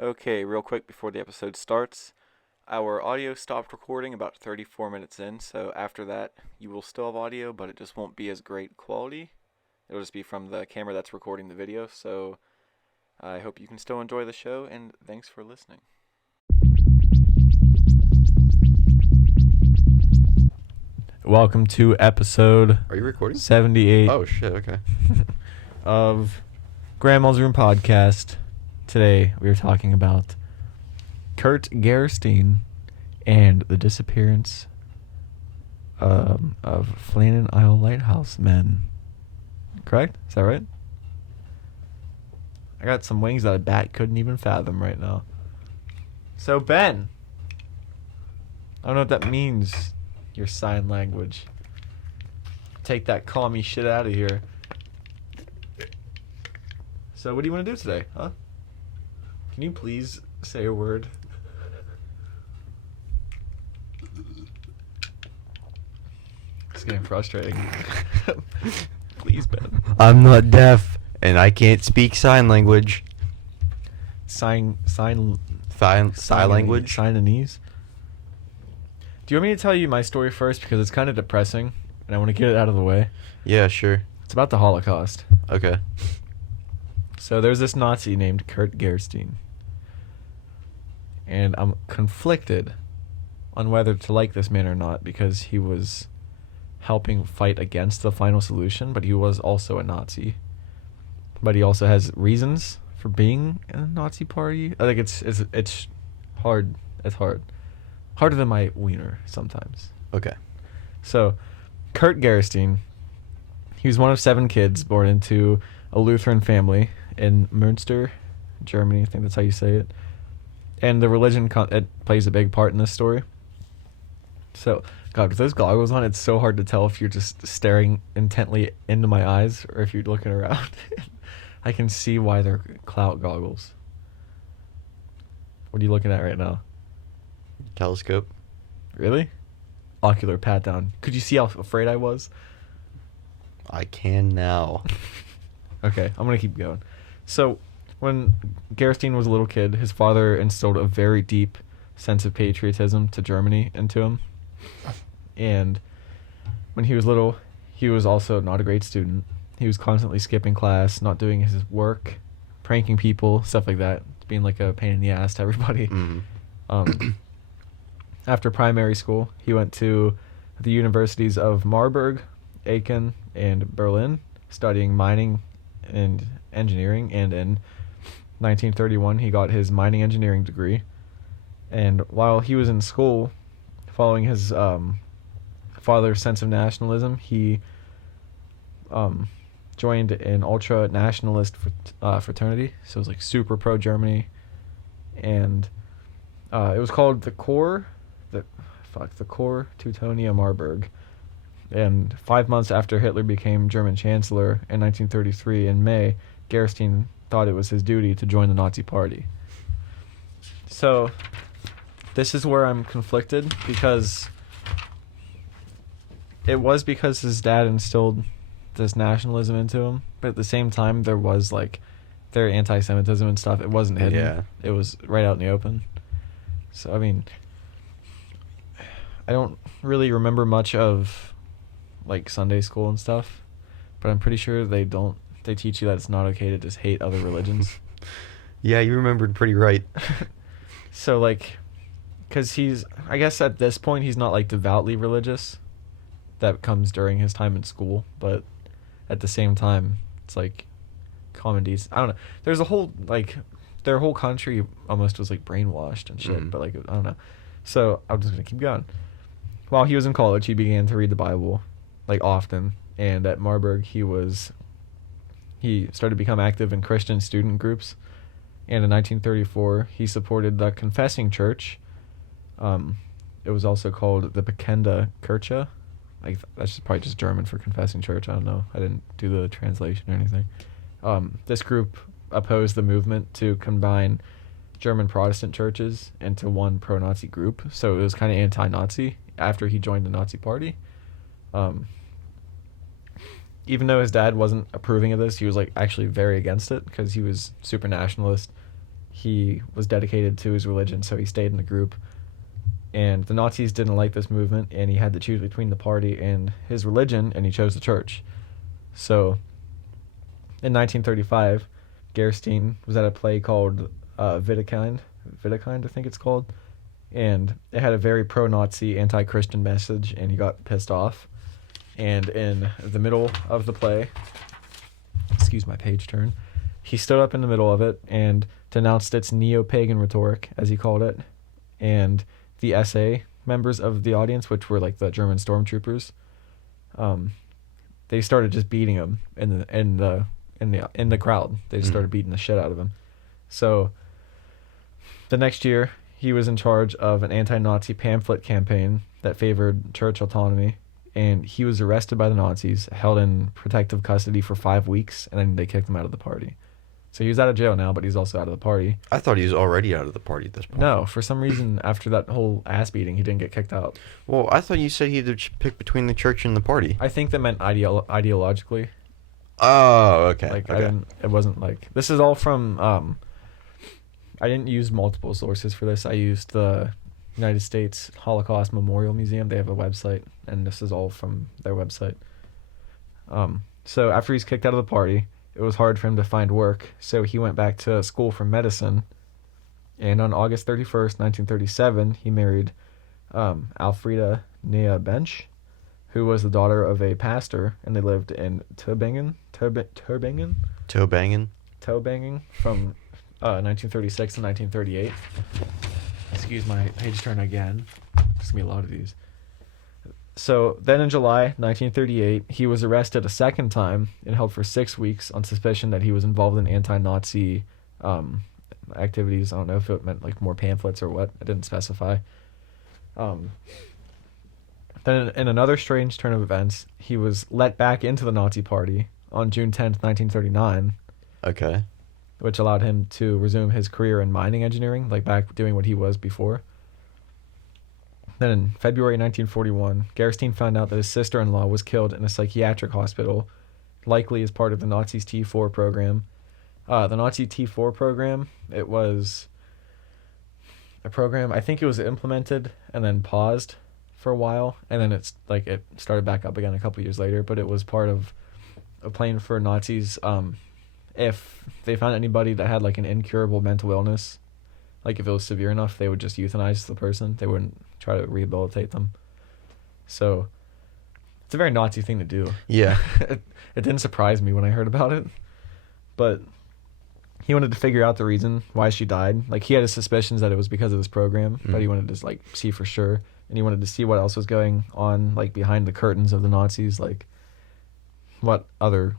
Okay, real quick before the episode starts, our audio stopped recording about 34 minutes in, so after that, you will still have audio, but it just won't be as great quality. It'll just be from the camera that's recording the video, so I hope you can still enjoy the show, and thanks for listening. Welcome to episode Are you recording? 78 Oh, shit, okay. of Grandma's Room Podcast. Today, we are talking about Kurt Gerstein and the disappearance of Flannen Isle Lighthouse men. Correct? Is that right? I got some wings that a bat couldn't even fathom right now. So, Ben, I don't know what that means, your sign language. Take that call me shit out of here. So, what do you want to do today, huh? Can you please say a word? It's getting frustrating. Please, Ben. I'm not deaf, and I can't speak sign language. Sign Sign language? Signanese. Do you want me to tell you my story first? Because it's kind of depressing, and I want to get it out of the way. Yeah, sure. It's about the Holocaust. Okay. So there's this Nazi named Kurt Gerstein. And I'm conflicted on whether to like this man or not, because he was helping fight against the final solution, but he was also a Nazi. But he also has reasons for being in a Nazi party. I think it's hard. It's hard. Harder than my wiener sometimes. Okay. So, Kurt Gerstein, he was one of 7 kids born into a Lutheran family in Münster, Germany. I think that's how you say it. And the religion it plays a big part in this story. So, God, with those goggles on, it's so hard to tell if you're just staring intently into my eyes or if you're looking around. I can see why they're clout goggles. What are you looking at right now? Telescope. Really? Ocular pat down. Could you see how afraid I was? I can now. Okay, I'm going to keep going. So, when Gerstein was a little kid, his father instilled a very deep sense of patriotism to Germany into him. And when he was little, he was also not a great student. He was constantly skipping class, not doing his work, pranking people, stuff like that, being like a pain in the ass to everybody. Mm. After primary school, he went to the universities of Marburg, Aachen, and Berlin, studying mining and engineering, and in 1931 he got his mining engineering degree. And while he was in school, following his father's sense of nationalism, he joined an ultra-nationalist fraternity, so it was like super pro-Germany, and it was called the Corps Teutonia Marburg. And 5 months after Hitler became German Chancellor in 1933, in May, Gerstein thought it was his duty to join the Nazi Party. So, this is where I'm conflicted, because it was because his dad instilled this nationalism into him, but at the same time, there was, like, their anti-Semitism and stuff. It wasn't hidden. Yeah. It was right out in the open. So, I mean, I don't really remember much of, like, Sunday school and stuff, but I'm pretty sure they teach you that it's not okay to just hate other religions. Yeah, you remembered pretty right. So, like, because I guess at this point, he's not, like, devoutly religious. That comes during his time in school, but at the same time, it's, like, common decent. I don't know. There's a whole, like, their whole country almost was, like, brainwashed and shit, but, like, I don't know. So, I'm just going to keep going. While he was in college, he began to read the Bible, like, often, and at Marburg, he started to become active in Christian student groups, and in 1934, he supported the Confessing Church. It was also called the Bekennende Kirche. Like, that's probably just German for confessing church. I don't know. I didn't do the translation or anything. This group opposed the movement to combine German Protestant churches into one pro-Nazi group, so it was kind of anti-Nazi after he joined the Nazi Party. Even though his dad wasn't approving of this, he was, like, actually very against it, because he was super nationalist. he was dedicated to his religion, so he stayed in the group. And the Nazis didn't like this movement, and he had to choose between the party and his religion, and he chose the church. So, in 1935, Gerstein was at a play called Wiederkind, I think it's called, and it had a very pro-Nazi, anti-Christian message, and he got pissed off. And in the middle of the play, excuse my page turn, he stood up in the middle of it and denounced its neo-pagan rhetoric, as he called it, and the SA members of the audience, which were like the German stormtroopers, they started just beating him in the crowd. They just started beating the shit out of him. So the next year, he was in charge of an anti-Nazi pamphlet campaign that favored church autonomy, and he was arrested by the Nazis, held in protective custody for 5 weeks, and then they kicked him out of the party. So he was out of jail now, but he's also out of the party. I thought he was already out of the party at this point. No, for some reason, after that whole ass beating, he didn't get kicked out. Well, I thought you said he had to pick between the church and the party. I think that meant ideologically. Oh, okay. Like, okay. it wasn't like... This is all from... I didn't use multiple sources for this. I used the United States Holocaust Memorial Museum. They have a website, and this is all from their website. So after he's kicked out of the party, it was hard for him to find work, so he went back to school for medicine. And on August 31st, 1937, he married Alfreda Nea Bench, who was the daughter of a pastor, and they lived in Tübingen from 1936 to 1938. Excuse my page turn again. There's going to be a lot of these. So then in July 1938, he was arrested a second time and held for 6 weeks on suspicion that he was involved in anti-Nazi activities. I don't know if it meant like more pamphlets or what. It didn't specify. Then in another strange turn of events, he was let back into the Nazi Party on June 10th, 1939. Okay. Which allowed him to resume his career in mining engineering, like back doing what he was before. Then in February 1941, Gerstein found out that his sister-in-law was killed in a psychiatric hospital, likely as part of the Nazis' T4 program. The Nazi T4 program, it was a program, I think it was implemented and then paused for a while, and then it started back up again a couple years later, but it was part of a plan for Nazis, if they found anybody that had like an incurable mental illness, like if it was severe enough, they would just euthanize the person. They wouldn't try to rehabilitate them. So it's a very Nazi thing to do. Yeah. It didn't surprise me when I heard about it, but he wanted to figure out the reason why she died. Like he had his suspicions that it was because of this program, but he wanted to like see for sure, and he wanted to see what else was going on like behind the curtains of the Nazis, like what other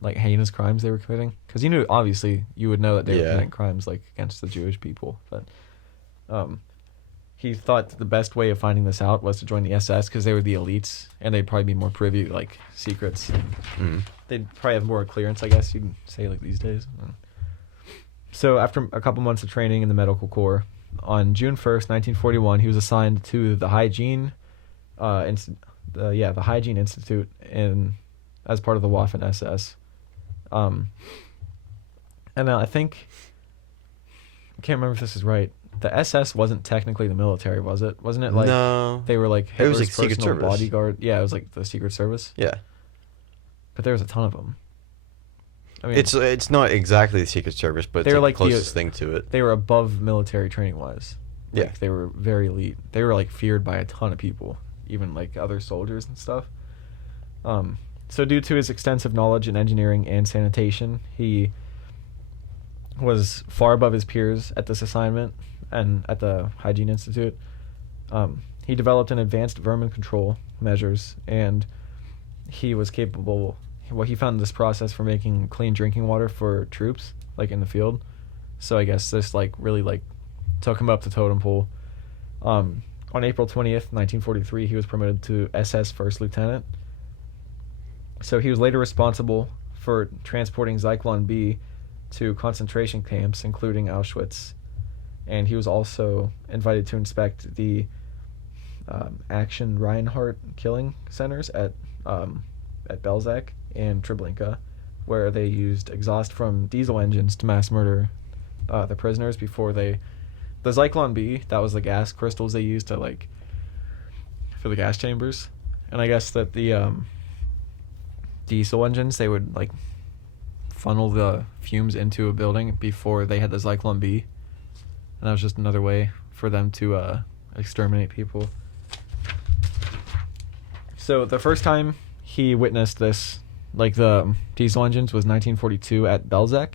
like heinous crimes they were committing, because you knew, obviously you would know that they were committing crimes like against the Jewish people, but he thought that the best way of finding this out was to join the SS, because they were the elites and they'd probably be more privy to like secrets. They'd probably have more clearance, I guess you'd say, like these days. So after a couple months of training in the medical corps, on June 1st, 1941, he was assigned to the Hygiene the Hygiene Institute as part of the Waffen SS. And I think, I can't remember if this is right, the SS wasn't technically the military, was it? Wasn't it like, no, they were like Hitler's it was like Secret personal Service bodyguard? Yeah, it was like the Secret Service. Yeah, but there was a ton of them. I mean, it's not exactly the Secret Service, but it's like the closest thing to it. They were above military training wise. Like, yeah, they were very elite. They were like feared by a ton of people, even like other soldiers and stuff. So due to his extensive knowledge in engineering and sanitation, he was far above his peers at this assignment and at the Hygiene Institute. He developed an advanced vermin control measures, and he was capable... Well, he found this process for making clean drinking water for troops, like in the field. So I guess this like really like took him up the totem pole. On April 20th, 1943, he was promoted to SS First Lieutenant. So he was later responsible for transporting Zyklon B to concentration camps, including Auschwitz. And he was also invited to inspect the Action Reinhardt killing centers at Belzec and Treblinka, where they used exhaust from diesel engines to mass murder the prisoners before the Zyklon B, that was the gas crystals they used to like for the gas chambers, and I guess that the diesel engines, they would like funnel the fumes into a building before they had the Zyklon B, and that was just another way for them to exterminate people. So the first time he witnessed this, like the diesel engines, was 1942 at Belzec,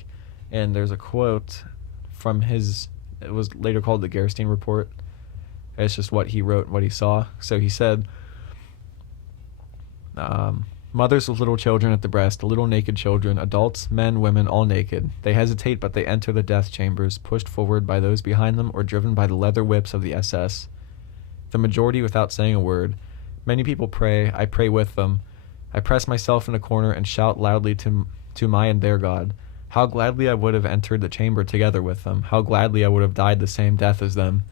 and there's a quote from his, it was later called the Gerstein Report. It's just what he wrote, what he saw. So he said, mothers with little children at the breast, little naked children, adults, men, women, all naked. They hesitate, but they enter the death chambers, pushed forward by those behind them or driven by the leather whips of the SS. The majority without saying a word. Many people pray. I pray with them. I press myself in a corner and shout loudly to my and their God. How gladly I would have entered the chamber together with them. How gladly I would have died the same death as them.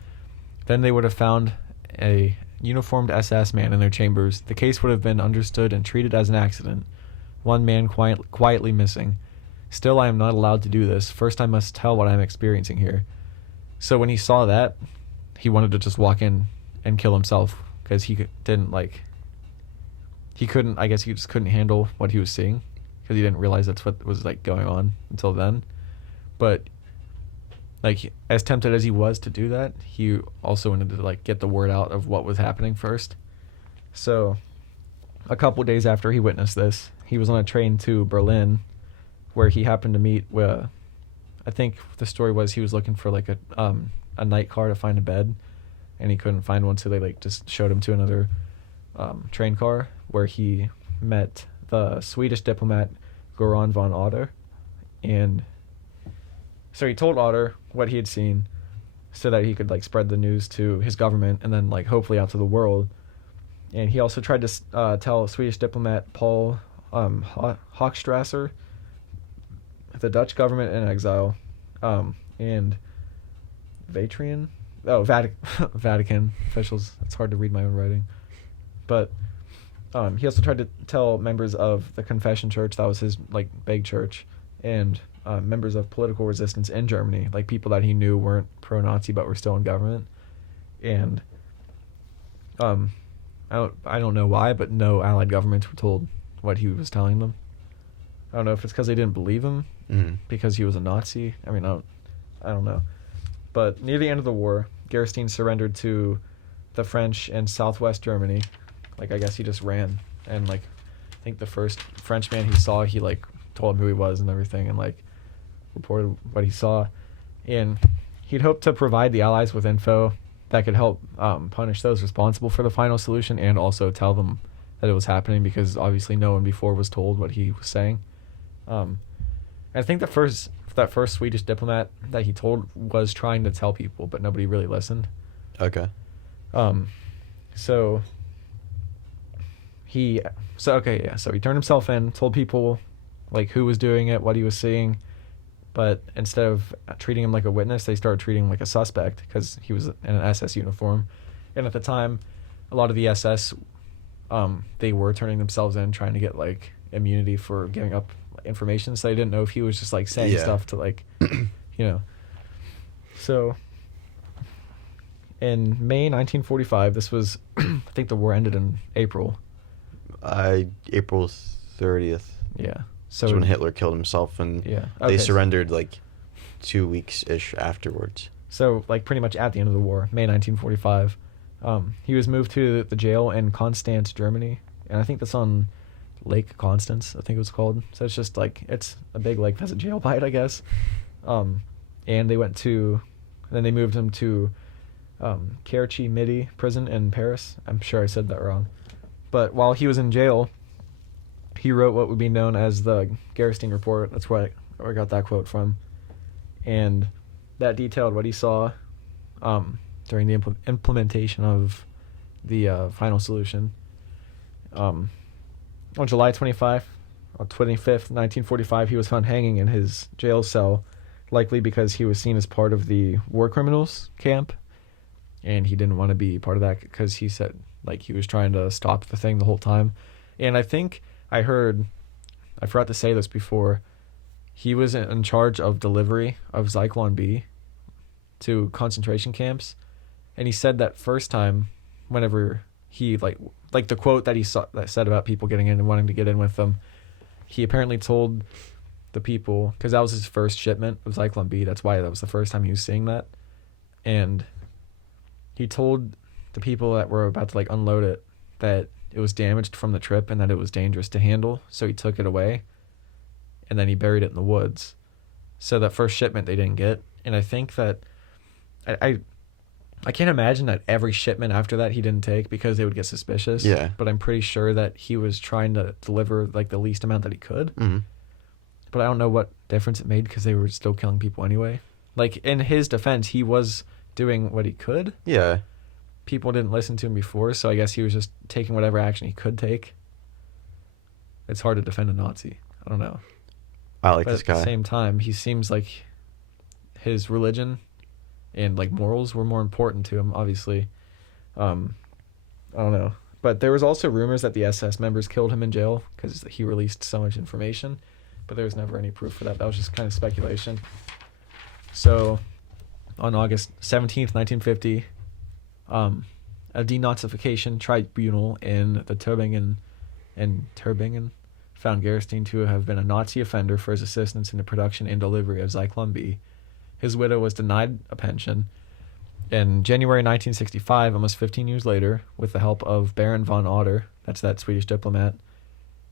Then they would have found a uniformed SS man in their chambers. The case would have been understood and treated as an accident. One man quietly missing. Still, I am not allowed to do this. First, I must tell what I am experiencing here. So when he saw that, he wanted to just walk in and kill himself, because he couldn't, I guess he just couldn't handle what he was seeing, because he didn't realize that's what was like going on until then. But like, as tempted as he was to do that, he also wanted to like get the word out of what was happening first. So a couple days after he witnessed this, he was on a train to Berlin, where he happened to meet with, I think the story was he was looking for like a night car to find a bed, and he couldn't find one, so they like just showed him to another train car, where he met the Swedish diplomat Göran von Otter. And so he told Otter what he had seen so that he could like spread the news to his government and then like hopefully out to the world. And he also tried to tell Swedish diplomat Paul Hochstrasser, the Dutch government in exile, and Vatican officials. It's hard to read my own writing. But he also tried to tell members of the Confession Church, that was his like big church, and members of political resistance in Germany, like people that he knew weren't pro-Nazi but were still in government. And I don't know why, but no Allied governments were told what he was telling them. I don't know if it's because they didn't believe him, because he was a Nazi. I mean, I don't know. But near the end of the war, Gerstein surrendered to the French in southwest Germany. Like, I guess he just ran, and like, I think the first Frenchman he saw, he like told him who he was and everything, and like reported what he saw. And he'd hoped to provide the Allies with info that could help punish those responsible for the final solution, and also tell them that it was happening, because obviously no one before was told what he was saying. I think that first Swedish diplomat that he told was trying to tell people, but nobody really listened. Okay. So he turned himself in, told people like who was doing it, what he was seeing, but instead of treating him like a witness, they started treating him like a suspect, because he was in an SS uniform. And at the time, a lot of the SS, they were turning themselves in, trying to get like immunity for giving up information, so they didn't know if he was just like saying stuff to like So in May 1945, this was I think the war ended in April. April 30th. Yeah. So when Hitler killed himself, and they surrendered like 2 weeks-ish afterwards. So like pretty much at the end of the war, May 1945, he was moved to the jail in Constance, Germany, and I think that's on Lake Constance, I think it was called. So it's just like, it's a big lake that's a jail bite, I guess. And then they moved him to Carchi Midi prison in Paris. I'm sure I said that wrong. But while he was in jail, he wrote what would be known as the Gerstein Report. That's where I got that quote from. And that detailed what he saw during the implementation of the final solution. On July 25th, 1945, he was found hanging in his jail cell, likely because he was seen as part of the war criminals camp, and he didn't want to be part of that, because he said like he was trying to stop the thing the whole time. And I think I forgot to say this before, he was in charge of delivery of Zyklon B to concentration camps, and he said that first time, whenever he like the quote that he saw that said about people getting in and wanting to get in with them, he apparently told the people, because that was his first shipment of Zyklon B. That's why that was the first time he was seeing that, and he told the people that were about to like unload it that it was damaged from the trip and that it was dangerous to handle, so he took it away, and then he buried it in the woods. So that first shipment they didn't get, and I think that I can't imagine that every shipment after that he didn't take because they would get suspicious. Yeah. But I'm pretty sure that he was trying to deliver like the least amount that he could. Mm-hmm. But I don't know what difference it made because they were still killing people anyway. Like, in his defense, he was doing what he could. Yeah. People didn't listen to him before, so I guess he was just taking whatever action he could take. It's hard to defend a Nazi. I don't know. I like this guy. At the same time, he seems like his religion and like morals were more important to him, obviously. I don't know. But there was also rumors that the SS members killed him in jail because he released so much information, but there was never any proof for that. That was just kind of speculation. So on August 17th, 1950, a denazification tribunal in the Tübingen found Gerstein to have been a Nazi offender for his assistance in the production and delivery of Zyklon B. His widow was denied a pension. In January 1965, almost 15 years later, with the help of Baron von Otter, that's that Swedish diplomat,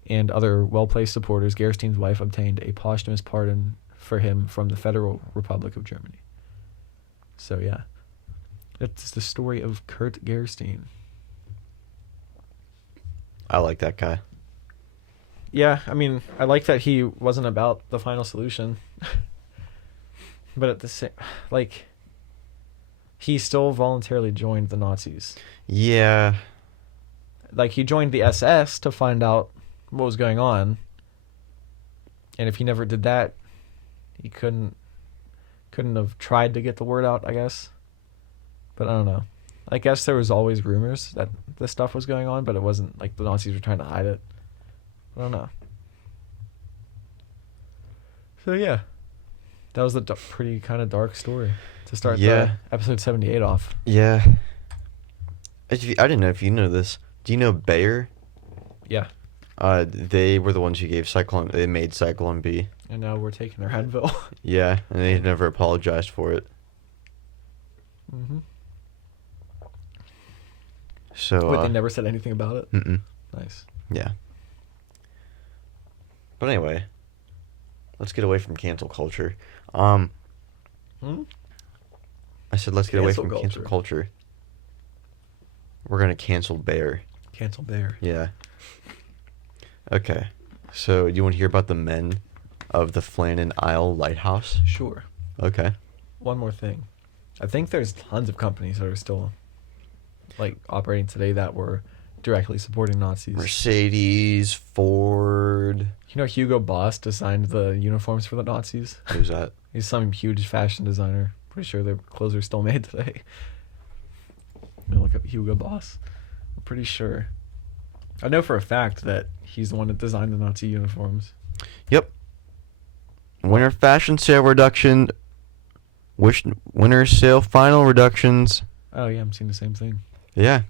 and other well-placed supporters, Gerstein's wife obtained a posthumous pardon for him from the Federal Republic of Germany. So yeah, that's the story of Kurt Gerstein. I like that guy. Yeah, I mean, I like that he wasn't about the final solution. But at the same, like, he still voluntarily joined the Nazis. Yeah. Like, he joined the SS to find out what was going on. And if he never did that, he couldn't have tried to get the word out, I guess. But I don't know. I guess there was always rumors that this stuff was going on, but it wasn't like the Nazis were trying to hide it. I don't know. So, yeah. That was a pretty kind of dark story to start the episode 78 off. Yeah. I didn't know if you know this. Do you know Bayer? Yeah. They were the ones who gave Zyklon. They made Zyklon B. And now we're taking their Advil. Yeah, and they never apologized for it. Mm-hmm. So. But they never said anything about it? Mm-mm. Nice. Yeah. But anyway, let's get away from cancel culture. I said let's get away from cancel culture. We're gonna cancel Bayer. Cancel Bayer. Yeah. Okay. So, do you want to hear about the men of the Flannen Isle Lighthouse? Sure. Okay. One more thing. I think there's tons of companies that are still like operating today that were directly supporting Nazis. Mercedes, Ford. You know, Hugo Boss designed the uniforms for the Nazis. Who's that? He's some huge fashion designer. Pretty sure their clothes are still made today. I'm gonna look up Hugo Boss. I'm pretty sure. I know for a fact that he's the one that designed the Nazi uniforms. Yep. Winter fashion sale reduction. Winter sale final reductions. Oh yeah, I'm seeing the same thing. Yeah.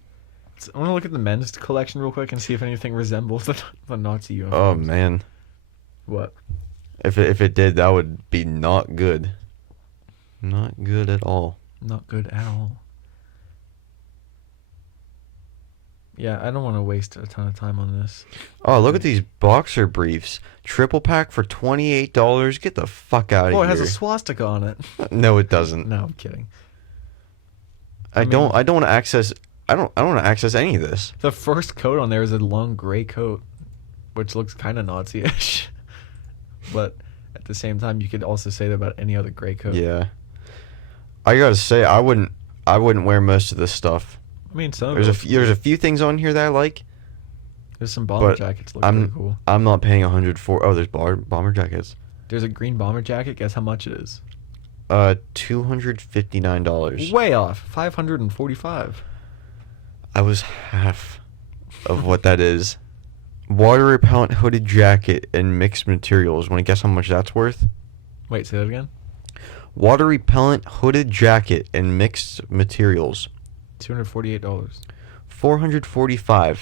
I want to look at the men's collection real quick and see if anything resembles the Nazi uniforms. Oh man. What? If it did, that would be not good. Not good at all. Not good at all. Yeah, I don't want to waste a ton of time on this. Oh, look at these boxer briefs. Triple pack for $28. Get the fuck out of here. Oh, it has a swastika on it. No, it doesn't. No, I'm kidding. I don't want to access any of this. The first coat on there is a long gray coat, which looks kind of Nazi-ish. But at the same time, you could also say that about any other gray coat. Yeah. I gotta say, I wouldn't wear most of this stuff. I mean, there's a few things on here that I like. There's some bomber jackets look pretty cool. I'm not paying $100 for. Oh, there's bomber jackets. There's a green bomber jacket. Guess how much it is? $259. Way off. $545. I was half of what that is. Water repellent hooded jacket and mixed materials. Want to guess how much that's worth? Wait, say that again. Water repellent hooded jacket and mixed materials. $248. $445.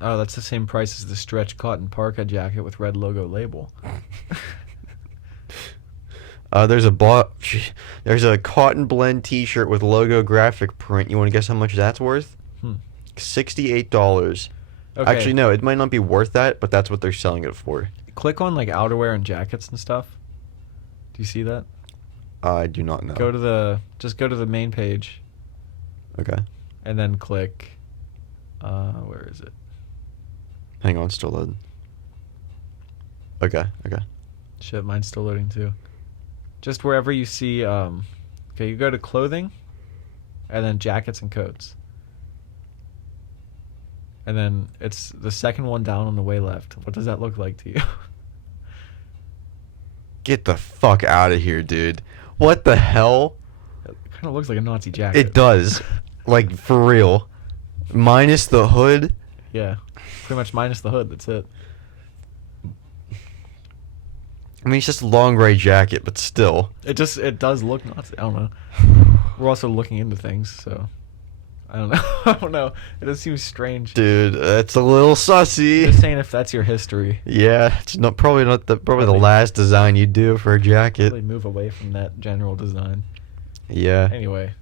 Oh, that's the same price as the stretch cotton parka jacket with red logo label. There's a cotton blend T-shirt with logo graphic print. You want to guess how much that's worth? $68. Okay. Actually, no, it might not be worth that, but that's what they're selling it for. Click on like outerwear and jackets and stuff. Do you see that? I do not know. Just go to the main page. Okay. And then click. Where is it? Hang on, still loading. Okay. Shit, mine's still loading too. Just wherever you see, okay, you go to clothing, and then jackets and coats. And then it's the second one down on the way left. What does that look like to you? Get the fuck out of here, dude. What the hell? It kind of looks like a Nazi jacket. It does. Like, for real. Minus the hood? Yeah. Pretty much minus the hood. That's it. I mean, it's just a long gray jacket, but still. It does look Nazi. I don't know. We're also looking into things, so I don't know. I don't know. It just seems strange. Dude, that's a little sussy. Just saying if that's your history. Yeah, it's probably the last design you do for a jacket. Probably move away from that general design. Yeah. Anyway,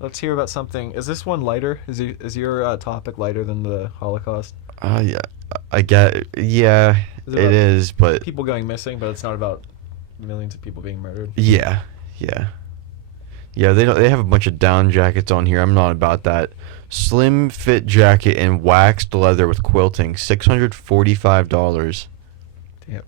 let's hear about something. Is this one lighter? Is your topic lighter than the Holocaust? Yeah. I get. Yeah, it is, but people going missing, but it's not about millions of people being murdered. Yeah. They have a bunch of down jackets on here. I'm not about that. Slim fit jacket in waxed leather with quilting, $645. Damn.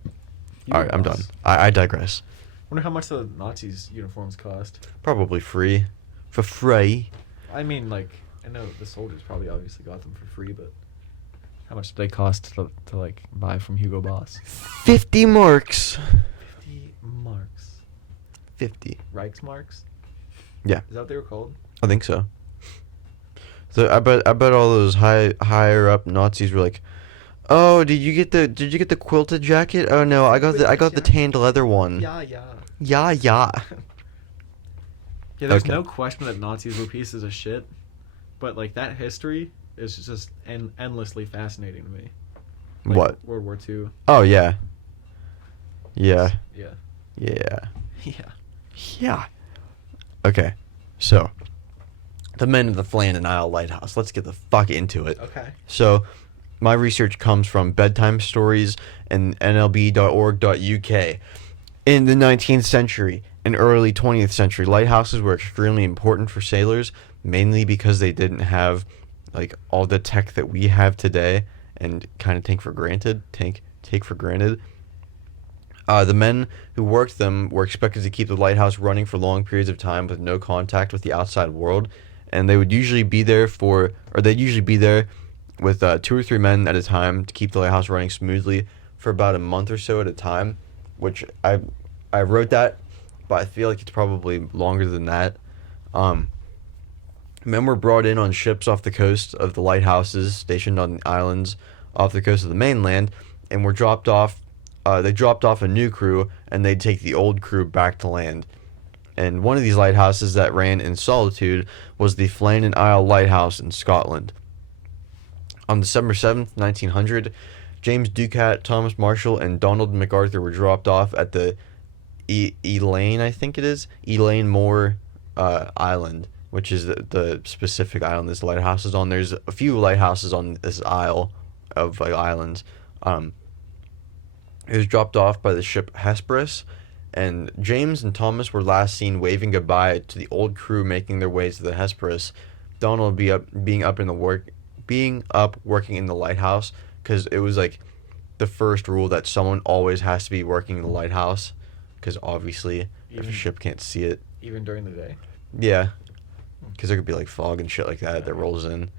All right, I'm done. I digress. Wonder how much the Nazis' uniforms cost. Probably free. For free. I mean, like, I know the soldiers probably obviously got them for free, but how much did they cost to like buy from Hugo Boss? 50 marks. 50 marks. 50. Reichsmarks? Yeah. Is that what they were called? I think so. So I bet all those higher up Nazis were like, "Oh, did you get the quilted jacket? Oh no, I got the tanned leather one." Yeah. Yeah, there's no question that Nazis were pieces of shit, but like that history is just endlessly fascinating to me. Like, what? World War II. Oh yeah. Yeah. Okay, so the men of the Flannen Isle Lighthouse. Let's get the fuck into it. Okay. So, my research comes from bedtime stories and nlb.org.uk. In the 19th century and early 20th century, lighthouses were extremely important for sailors, mainly because they didn't have like all the tech that we have today and kind of take for granted. The men who worked them were expected to keep the lighthouse running for long periods of time with no contact with the outside world, and they'd usually be there with 2 or 3 men at a time to keep the lighthouse running smoothly for about a month or so at a time, which I wrote that, but I feel like it's probably longer than that. Men were brought in on ships off the coast of the lighthouses stationed on islands off the coast of the mainland, and were dropped off. They dropped off a new crew, and they'd take the old crew back to land. And one of these lighthouses that ran in solitude was the Flannen Isle Lighthouse in Scotland. On December 7th, 1900, James Ducat, Thomas Marshall, and Donald MacArthur were dropped off at the Elaine Moore Island, which is the specific island this lighthouse is on. There's a few lighthouses on this isle of islands. It was dropped off by the ship Hesperus, and James and Thomas were last seen waving goodbye to the old crew making their way to the Hesperus. Donald being up working in the lighthouse, because it was like the first rule that someone always has to be working in the lighthouse, because obviously if a ship can't see it, even during the day. Yeah, because there could be like fog and shit like that rolls in.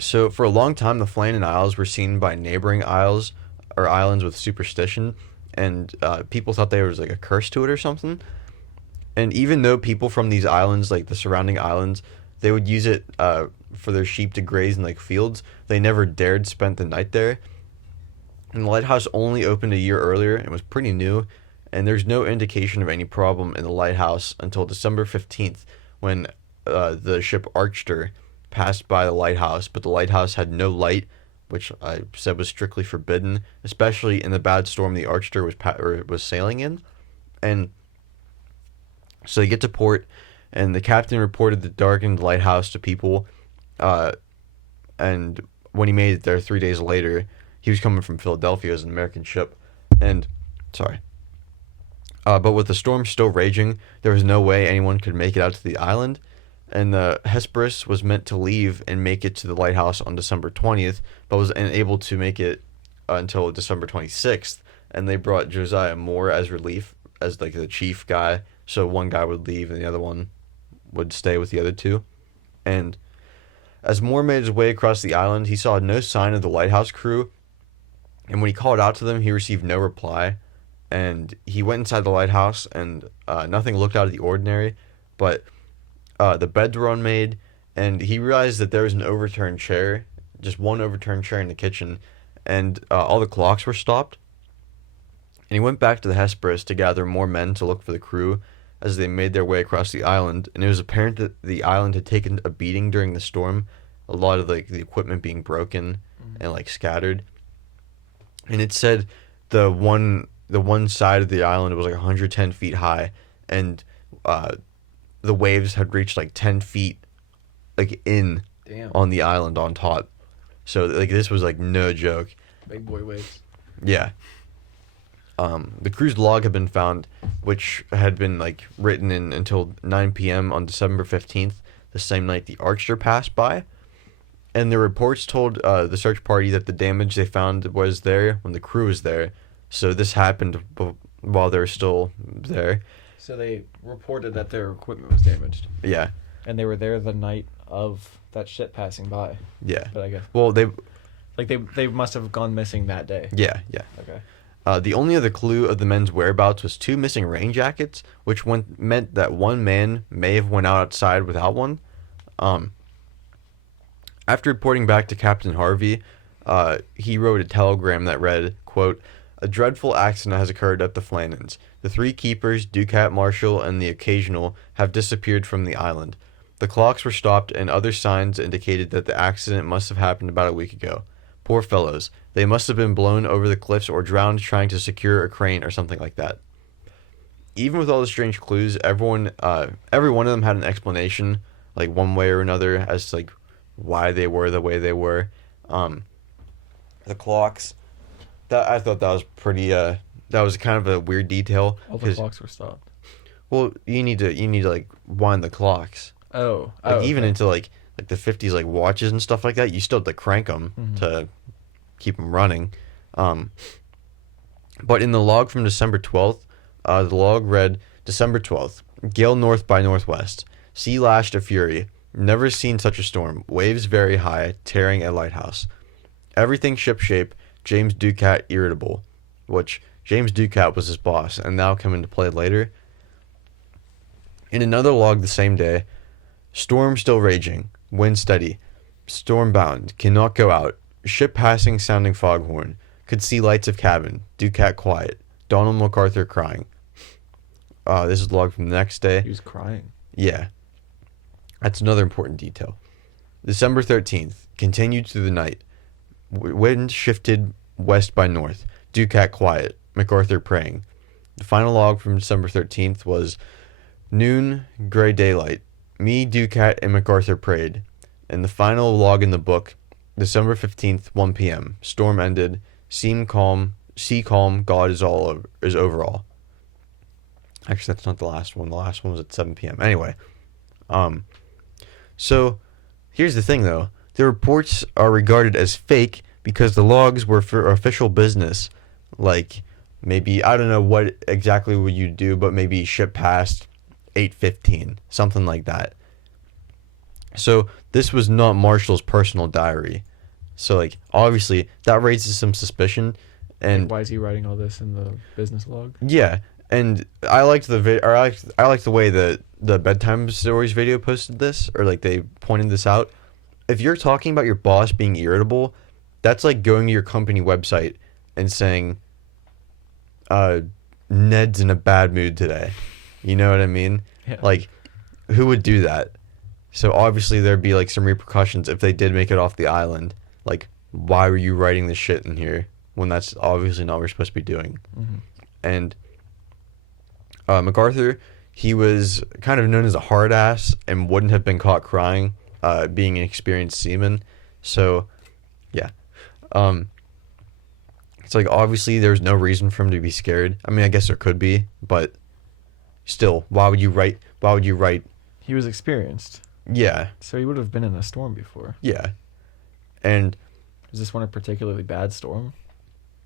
So for a long time, the Flannen Isles were seen by neighboring isles or islands with superstition, and people thought there was like a curse to it or something. And even though people from these islands, like the surrounding islands, they would use it for their sheep to graze in like fields. They never dared spend the night there. And the lighthouse only opened a year earlier and was pretty new, and there's no indication of any problem in the lighthouse until December 15th, when the ship Archer passed by the lighthouse, but the lighthouse had no light, which I said was strictly forbidden, especially in the bad storm the Archer was sailing in. And so they get to port, and the captain reported the darkened lighthouse to people, and when he made it there 3 days later, he was coming from Philadelphia as an American ship, but with the storm still raging, there was no way anyone could make it out to the island, and the Hesperus was meant to leave and make it to the lighthouse on December 20th, but was unable to make it until December 26th, and they brought Josiah Moore as relief, as like the chief guy, so one guy would leave and the other one would stay with the other two. And as Moore made his way across the island, he saw no sign of the lighthouse crew, and when he called out to them, he received no reply. And he went inside the lighthouse, and nothing looked out of the ordinary, but the beds were unmade, and he realized that there was an overturned chair, just one overturned chair in the kitchen, and all the clocks were stopped. And he went back to the Hesperus to gather more men to look for the crew as they made their way across the island, and it was apparent that the island had taken a beating during the storm, a lot of like the equipment being broken and like scattered. And it said the one side of the island was like 110 feet high, and the waves had reached like 10 feet like in Damn. on the island on top. So like this was like no joke. Big boy waves. Yeah. The crew's log had been found, which had been like written in until 9 p.m. on December 15th, the same night the Archer passed by. And the reports told the search party that the damage they found was there when the crew was there. So this happened while they were still there. So they reported that their equipment was damaged. Yeah. And they were there the night of that ship passing by. Yeah. But I guess. Well, they must have gone missing that day. Yeah. Okay. The only other clue of the men's whereabouts was 2 missing rain jackets, which meant that one man may have went outside without one. After reporting back to Captain Harvey, he wrote a telegram that read, quote, "A dreadful accident has occurred at the Flannens. The 3 keepers, Ducat, Marshall, and the Occasional, have disappeared from the island. The clocks were stopped, and other signs indicated that the accident must have happened about a week ago. Poor fellows. They must have been blown over the cliffs or drowned trying to secure a crane or something like that." Even with all the strange clues, every one of them had an explanation, like one way or another, as to like why they were the way they were. The clocks, that I thought that was pretty. That was kind of a weird detail. All the clocks were stopped. Well, you need to like wind the clocks. Oh. Like even into like the 50s, like watches and stuff like that, you still have to crank them to keep them running. But in the log from December 12th, the log read, December 12th, gale north by northwest, sea lashed to fury, never seen such a storm, waves very high, tearing a lighthouse. Everything shipshape, James Ducat irritable, which James Ducat was his boss, and that'll come into play later. In another log the same day, storm still raging, wind steady, storm bound, cannot go out, ship passing sounding foghorn, could see lights of cabin, Ducat quiet, Donald MacArthur crying. This is the log from the next day. He was crying. Yeah. That's another important detail. December 13th, continued through the night. Wind shifted west by north, Ducat quiet, MacArthur praying. The final log from December 13th was noon, gray daylight. Me, Ducat, and MacArthur prayed. And the final log in the book, December 15th, 1 p.m. Storm ended. Sea calm, God is overall. Actually, that's not the last one. The last one was at 7 p.m. Anyway. So, here's the thing, though. The reports are regarded as fake because the logs were for official business. Like, maybe, I don't know what exactly would you do, but maybe ship past 8:15, something like that. So, this was not Marshall's personal diary. So, like, obviously, that raises some suspicion. And like, why is he writing all this in the business log? Yeah, and I liked I liked the way the bedtime stories video posted this, or like they pointed this out. if you're talking about your boss being irritable, that's like going to your company website and saying, Ned's in a bad mood today. You know what I mean? Yeah. Like, who would do that? So obviously there'd be like some repercussions if they did make it off the island. Like, why were you writing this shit in here when that's obviously not what we're supposed to be doing? Mm-hmm. And MacArthur, he was kind of known as a hard ass and wouldn't have been caught crying, being an experienced seaman. So, yeah. It's like, obviously there's no reason for him to be scared. I mean, I guess there could be, but still, why would you write? He was experienced. Yeah. So he would have been in a storm before. Yeah. And is this one a particularly bad storm?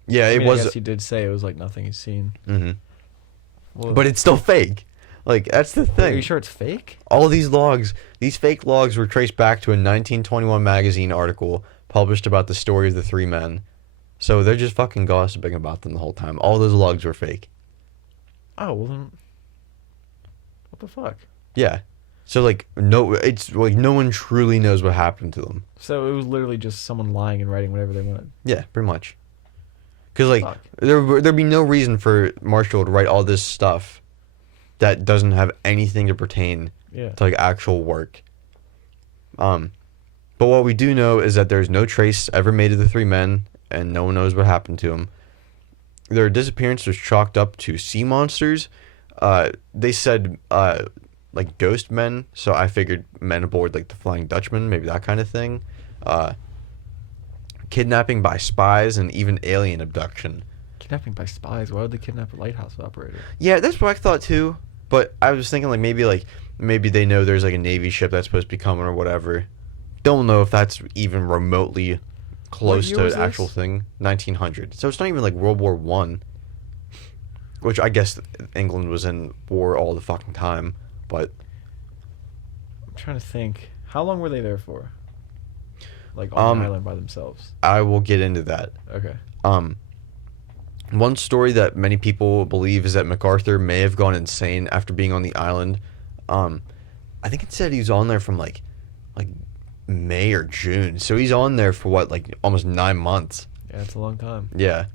yeah, I it mean, was. I guess he did say it was like nothing he's seen. Mm-hmm. Well, But it's still fake. Like, that's the are thing. you sure it's fake? All these logs, these fake logs were traced back to a 1921 magazine article published about the story of the three men. So they're just fucking gossiping about them the whole time. All those logs were fake. Oh, well then, what the fuck? Yeah. So like it's like no one truly knows what happened to them. So it was literally just someone lying and writing whatever they wanted. Yeah, pretty much. Because like Fuck. there'd be no reason for Marshall to write all this stuff that doesn't have anything to pertain Yeah. to like actual work. But what we do know is that there's no trace ever made of the three men, and no one knows what happened to them. Their disappearance was chalked up to sea monsters. They said like ghost men, so I figured men aboard like the Flying Dutchman, maybe that kind of thing. Kidnapping by spies and even alien abduction. Kidnapping by spies. Why would they kidnap a lighthouse operator? Yeah, that's what I thought too. But I was thinking like maybe they know there's like a Navy ship that's supposed to be coming or whatever. Don't know if that's even remotely close year to was an actual this? thing. 1900. So it's not even like World War One, which I guess England was in war all the fucking time. But I'm trying to think. How long were they there for? Like on the island by themselves. I will get into that. Okay. One story that many people believe is that MacArthur may have gone insane after being on the island. I think it said he was on there from like May or June. So he's on there for what, like almost 9 months. Yeah, it's a long time. Yeah.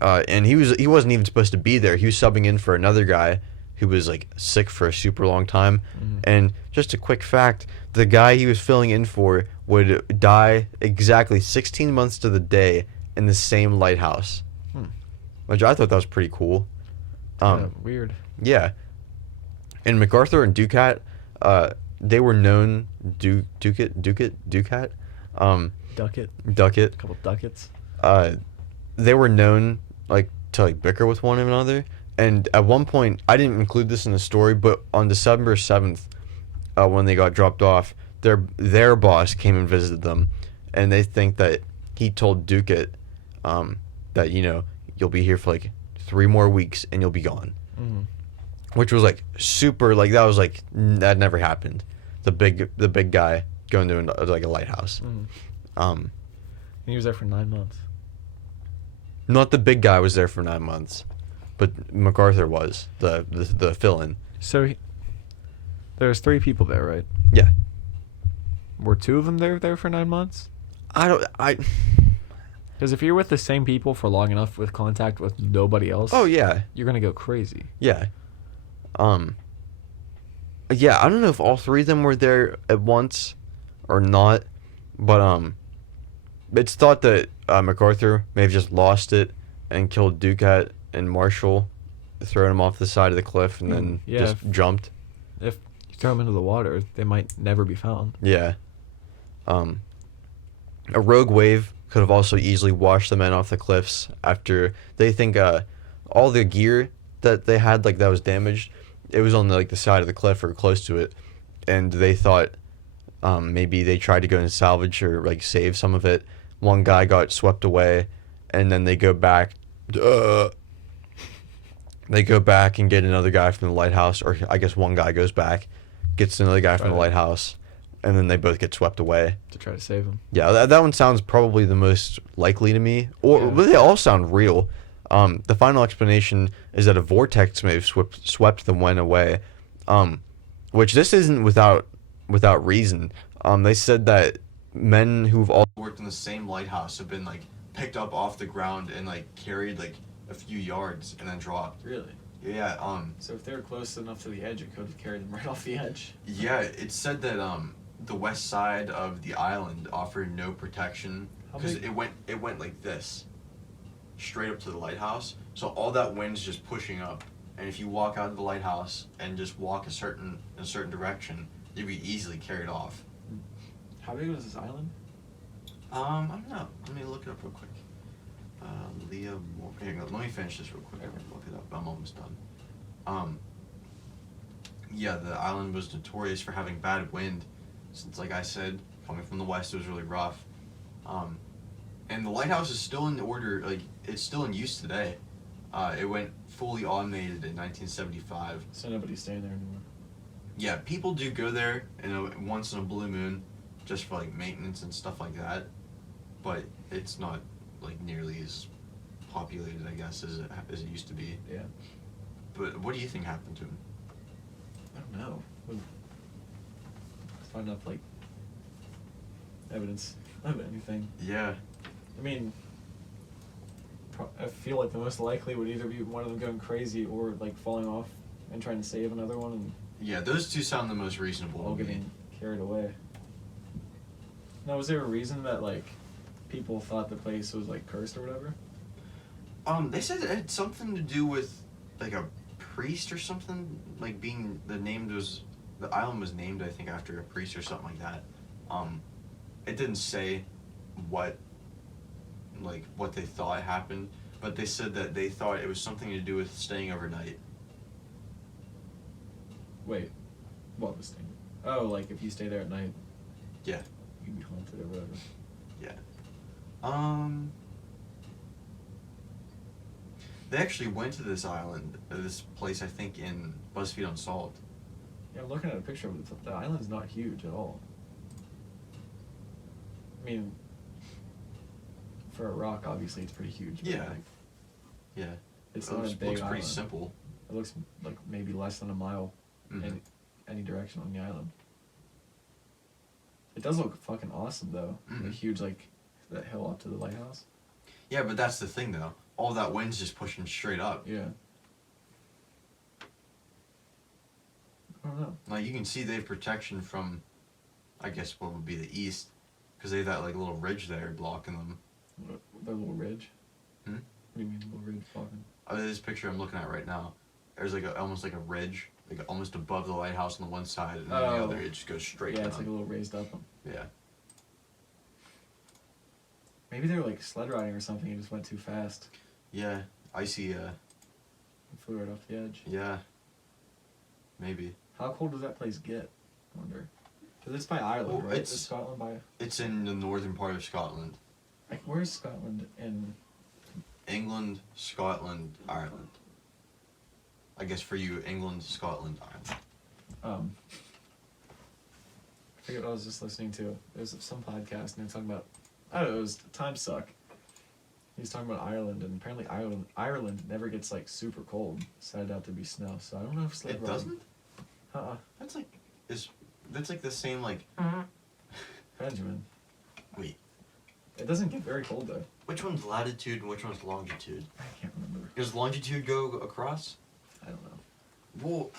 And he wasn't even supposed to be there. He was subbing in for another guy who was like sick for a super long time. Mm-hmm. And just a quick fact, the guy he was filling in for would die exactly 16 months to the day in the same lighthouse. Which I thought that was pretty cool. Weird. Yeah. And MacArthur and Ducat, they were known Ducat. Ducket. Ducat. A couple ducats. They were known like to like bicker with one another. And at one point, I didn't include this in the story, but on December 7th, when they got dropped off, their boss came and visited them, and they think that he told Ducat that, you know, you'll be here for like 3 more weeks and you'll be gone. Mm-hmm. Which was like super, like that was like that never happened. The big guy going to like a lighthouse. Mm-hmm. And he was there for 9 months. Not the big guy was there for 9 months, but MacArthur was the fill-in. So there's 3 people there, right? Yeah. Were 2 of them there for 9 months? Because if you're with the same people for long enough with contact with nobody else, Oh yeah. you're gonna go crazy. Yeah. Yeah, I don't know if all 3 of them were there at once or not, but it's thought that MacArthur may have just lost it and killed Ducat and Marshall, throwing him off the side of the cliff and then just jumped. If you throw them into the water, they might never be found. Yeah. A rogue wave could have also easily washed the men off the cliffs after they think all the gear that they had, like, that was damaged, it was on the side of the cliff or close to it, and they thought maybe they tried to go and salvage or like save some of it. One guy got swept away, and then they go back. They go back and get another guy from the lighthouse, or I guess one guy goes back, gets another guy from the lighthouse, and then they both get swept away to try to save him. Yeah, that one sounds probably the most likely to me, but they all sound real. The final explanation is that a vortex may have swept the men away, which this isn't without reason. They said that men who've all worked in the same lighthouse have been like picked up off the ground and like carried like a few yards and then dropped. Really? Yeah. So if they were close enough to the edge, it could have carried them right off the edge. Yeah. It said that the west side of the island offered no protection because it went like this, straight up to the lighthouse. So all that wind's just pushing up, and if you walk out of the lighthouse and just walk a certain direction, you'd be easily carried off. How big was this island? I don't know. Let me look it up real quick. Leah Moore. Hang on, let me finish this real quick. I can look it up. I'm almost done. Yeah, the island was notorious for having bad wind, since, like I said, coming from the west, it was really rough. And the lighthouse is still in order. Like, it's still in use today. It went fully automated in 1975. So nobody's staying there anymore. Yeah, people do go there once in a blue moon, just for like maintenance and stuff like that, but it's not like nearly as populated, I guess, as it used to be. Yeah. But what do you think happened to him? I don't know. Let's find enough like evidence of anything. Yeah. I mean, I feel like the most likely would either be one of them going crazy or like falling off and trying to save another one and Yeah, those two sound the most reasonable. all getting carried away. Now, was there a reason that like people thought the place was like cursed or whatever? They said it had something to do with like a priest or something, like being the island was named, I think, after a priest or something like that. It didn't say what they thought happened, but they said that they thought it was something to do with staying overnight. Wait, what was thing? Oh, like if you stay there at night. Yeah. You'd be haunted or whatever. Yeah. They actually went to this island, this place, I think, in BuzzFeed Unsolved. Yeah, I'm looking at a picture of it. The island's not huge at all. I mean, for a rock, obviously, it's pretty huge. But Yeah. like, Yeah. it's It not a looks big pretty island. simple. It looks like maybe less than a mile Mhm. in any direction on the island. It does look fucking awesome, though. Mhm. A huge, like, that hill up to the lighthouse. Yeah, but that's the thing, though. All that wind's just pushing straight up. Yeah. I don't know. Like, you can see they have protection from, I guess, what would be the east, because they have that, like, little ridge there blocking them. The little ridge? Hmm? What do you mean, little ridge blocking? This picture I'm looking at right now, there's, like, almost like a ridge, like, almost above the lighthouse on the one side, and then the other, it just goes straight Yeah, down. it's like a little raised up one. Yeah. Maybe they were, like, sled riding or something and just went too fast. Yeah. Icy, And flew right off the edge. yeah. Maybe. How cold does that place get? I wonder. Because it's by Ireland, Well, right? it's- Is Scotland by... It's in the northern part of Scotland. Like, where's Scotland in... England, Scotland, Ireland. I guess for you, England, Scotland, Ireland. I forget what I was just listening to. There's some podcast and they're talking about... I don't know, it was Time Suck. He was talking about Ireland, and apparently Ireland never gets, like, super cold. Decided out to be snow, so I don't know if sled It riding... doesn't? That's like the same, like... Benjamin. Wait. It doesn't get very cold, though. Which one's latitude and which one's longitude? I can't remember. Does longitude go across? I don't know. Well,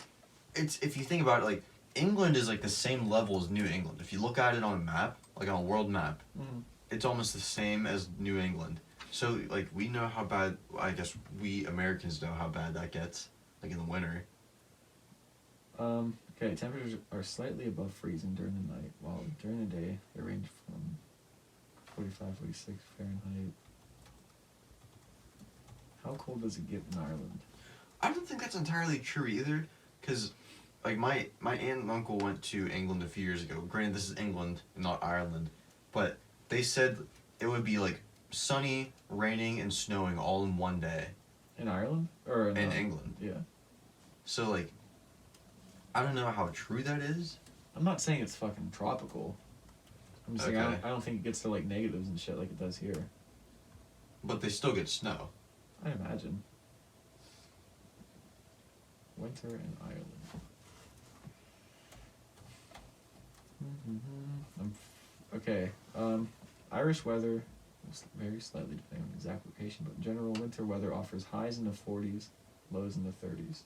it's if you think about it, like, England is like the same level as New England. If you look at it on a map, like on a world map, it's almost the same as New England. So, like, we know how bad, I guess we Americans know how bad that gets, like in the winter. Okay, temperatures are slightly above freezing during the night, while during the day they range from 45, 46 Fahrenheit. How cold does it get in Ireland? I don't think that's entirely true either, because, like, my aunt and uncle went to England a few years ago. Granted, this is England, not Ireland, but they said it would be, like, sunny, raining, and snowing all in one day. In Ireland? Or In England. Yeah. So, like, I don't know how true that is. I'm not saying it's fucking tropical. I'm just saying Okay. I don't think it gets to, like, negatives and shit like it does here. But they still get snow. I imagine. Winter in Ireland. Okay. Irish weather is very slightly depending on exact location, but general winter weather offers highs in the 40s, lows in the 30s.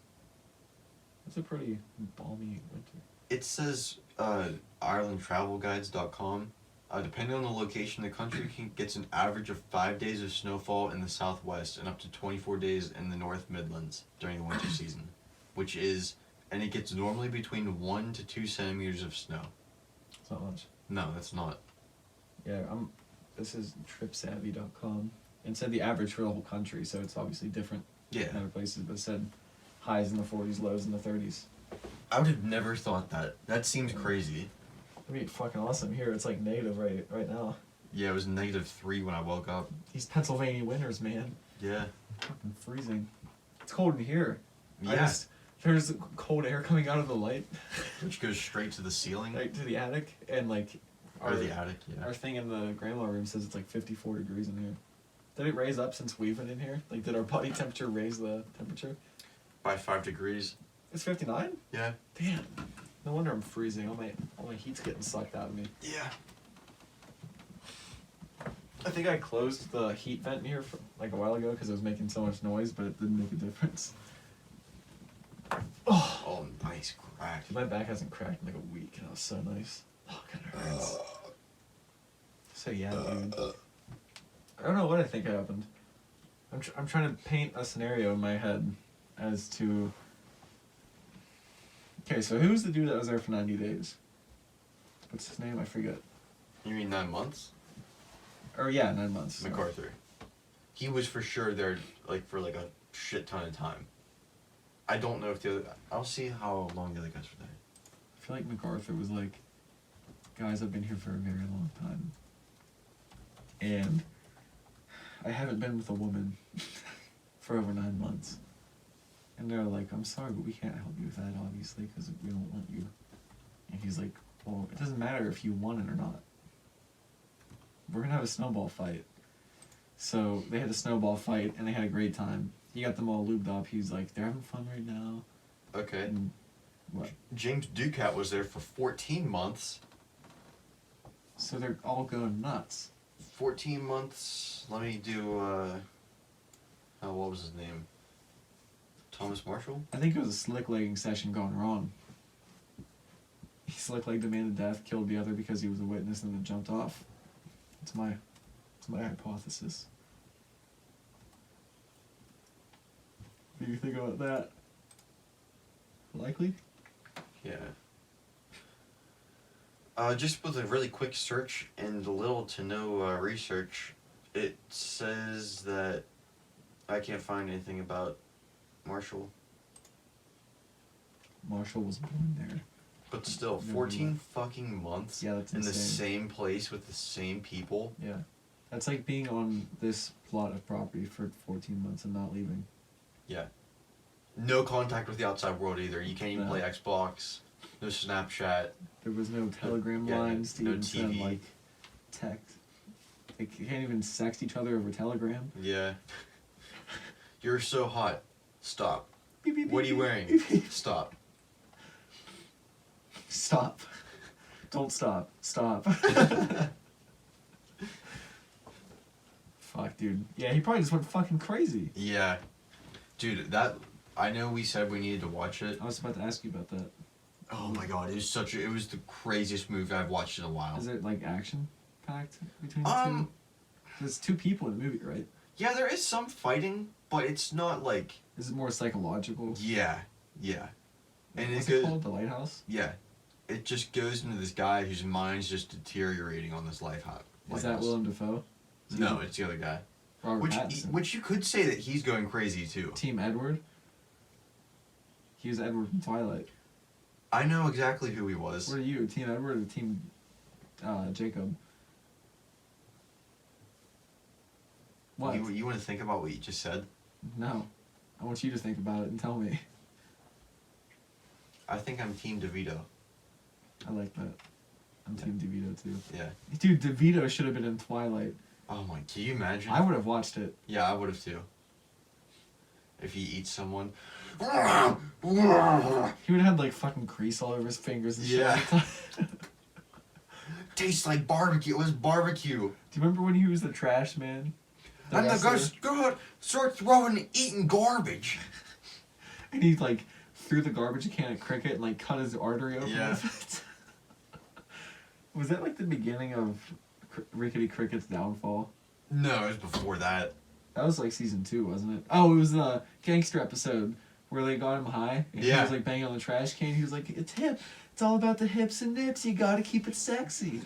That's a pretty balmy winter. It says IrelandTravelGuides.com. Depending on the location, the country gets an average of 5 days of snowfall in the southwest and up to 24 days in the North Midlands during the winter season, and it gets normally between 1 to 2 centimeters of snow. It's not much. No, that's not. Yeah, this is TripSavvy.com. And said the average for the whole country, so it's obviously different Yeah. in other places, but it said highs in the 40s, lows in the 30s. I would have never thought that. That seems crazy. It'd be fucking awesome here. It's like negative right now. Yeah, it was -3 when I woke up. These Pennsylvania winters, man. Yeah. Fucking freezing. It's cold in here. Yeah. There's cold air coming out of the light. Which goes straight to the ceiling. Like to the attic, and like Or the attic, yeah. our thing in the grandma room says it's like 54 degrees in here. Did it raise up since we've been in here? Like, did our body temperature raise the temperature? By 5 degrees. It's 59? Yeah. Damn. No wonder I'm freezing. All my heat's getting sucked out of me. Yeah. I think I closed the heat vent in here for, like a while ago because it was making so much noise, but it didn't make a difference. Oh, nice crack. My back hasn't cracked in like a week, and it was so nice. Oh, it kind of hurts. So yeah, dude. I don't know what I think happened. I'm trying to paint a scenario in my head as to... Okay, so who's the dude that was there for 90 days? What's his name? I forget. You mean 9 months? Or yeah, 9 months. MacArthur. He was for sure there for a shit ton of time. I don't know if the other... I'll see how long the other guys were there. I feel like MacArthur was like, guys, I've been here for a very long time. And I haven't been with a woman for over 9 months. And they're like, I'm sorry, but we can't help you with that, obviously, because we don't want you. And he's like, well, it doesn't matter if you want it or not. We're going to have a snowball fight. So they had a snowball fight, and they had a great time. He got them all lubed up. He's like, they're having fun right now. Okay. And what? James Ducat was there for 14 months. So they're all going nuts. 14 months. Let me do, what was his name? Thomas Marshall? I think it was a slick-legging session gone wrong. He slick-legged a man to death, killed the other because he was a witness, and then jumped off. It's my hypothesis. What do you think about that? Likely? Yeah. Just with a really quick search and little to no research, it says that I can't find anything about Marshall. Marshall was born there. But still, 14 fucking months Yeah, that's in the insane. same place with the same people. Yeah. That's like being on this plot of property for 14 months and not leaving. Yeah. No contact with the outside world either. You can't even No. play Xbox. No Snapchat. There was no telegram Yeah, lines to no even send, TV. like, text. They can't even sext each other over telegram. Yeah. You're so hot. Stop. Beep, beep, What are beep, you beep, wearing? beep, beep. Stop. Stop. Don't stop. Stop. Fuck, dude. Yeah, he probably just went fucking crazy. Yeah. Dude, I know we said we needed to watch it. I was about to ask you about that. Oh my god, it was the craziest movie I've watched in a while. Is it, like, action-packed between the two? There's two people in the movie, right? Yeah, there is some fighting, but it's not like... Is it more psychological? Yeah. And What's it goes... called? The Lighthouse? Yeah. It just goes into this guy whose mind's just deteriorating on this lighthouse. Is that Willem Dafoe? No, it's the other guy. Robert Pattinson. Which you could say that he's going crazy too. Team Edward? He was Edward from Twilight. I know exactly who he was. What are you, Team Edward or Team Jacob? What? You want to think about what you just said? No. I want you to think about it and tell me. I think I'm Team DeVito. I like that. I'm Team DeVito too. Yeah. Dude, DeVito should have been in Twilight. Oh my, can you imagine? I would have watched it. Yeah, I would have too. If he eats someone. He would have had like fucking grease all over his fingers and shit. Yeah. all the time. tastes like barbecue. It was barbecue. Do you remember when he was the trash man? And the guy's good. Start throwing and eating garbage. And he like threw the garbage can at Cricket and like cut his artery open. Yeah. Was that like the beginning of Rickety Cricket's downfall? No, it was before that. That was like season 2, wasn't it? Oh, it was the gangster episode where they got him high and he was like banging on the trash can. He was like, "It's hip. It's all about the hips and nips. You gotta keep it sexy."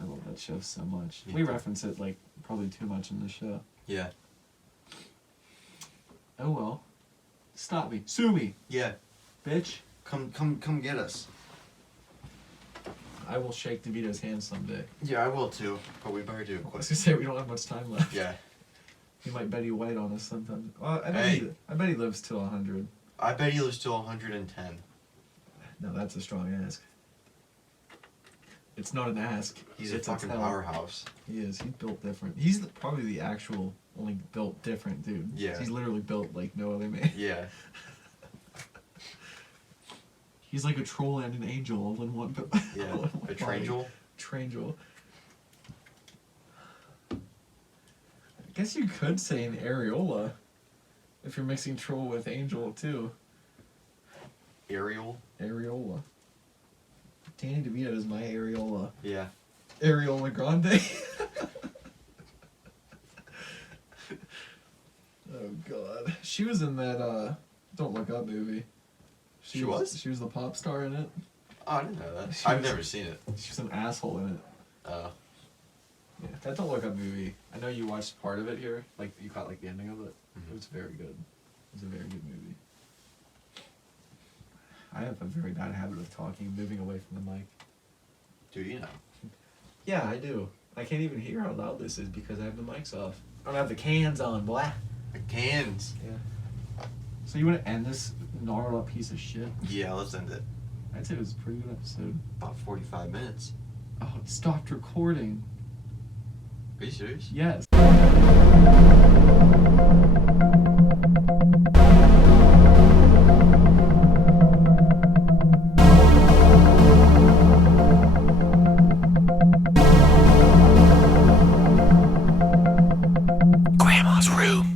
I love that show so much. We reference it like probably too much in the show. Yeah. Oh well. Stop me. Sue me. Yeah. Bitch. Come get us. I will shake DeVito's hand someday. Yeah, I will too. But we better do it I quick. was gonna say we don't have much time left. Yeah. He might Betty White on us sometime. Well, I bet he lives till 100. I bet he lives till 110. No, that's a strong ask. It's not an ask. He's it's a fucking powerhouse. He is. He's built different. He's probably the actual only built different dude. Yeah. He's literally built like no other man. Yeah. He's like a troll and an angel all in one. Yeah. All in one A body. trangel. Trangel. I guess you could say an areola if you're mixing troll with angel too. Ariel. Areola. Danny DeVito is my areola. Yeah. Areola Grande. Oh god. She was in that Don't Look Up movie. She was? She was the pop star in it. Oh, I didn't know that. She I've was- never seen it. She was an asshole in it. Yeah, that Don't Look Up movie. I know you watched part of it here. Like you caught like the ending of it. It was very good. It was a very good movie. I have a very bad habit of talking, moving away from the mic. Do you know? Yeah, I do. I can't even hear how loud this is because I have the mics off. I don't have the cans on, boy. The cans. Yeah. So you want to end this gnarled up piece of shit? Yeah, let's end it. I'd say it was a pretty good episode. About 45 minutes. Oh, it stopped recording. Are you serious? Yes. Grandma's room.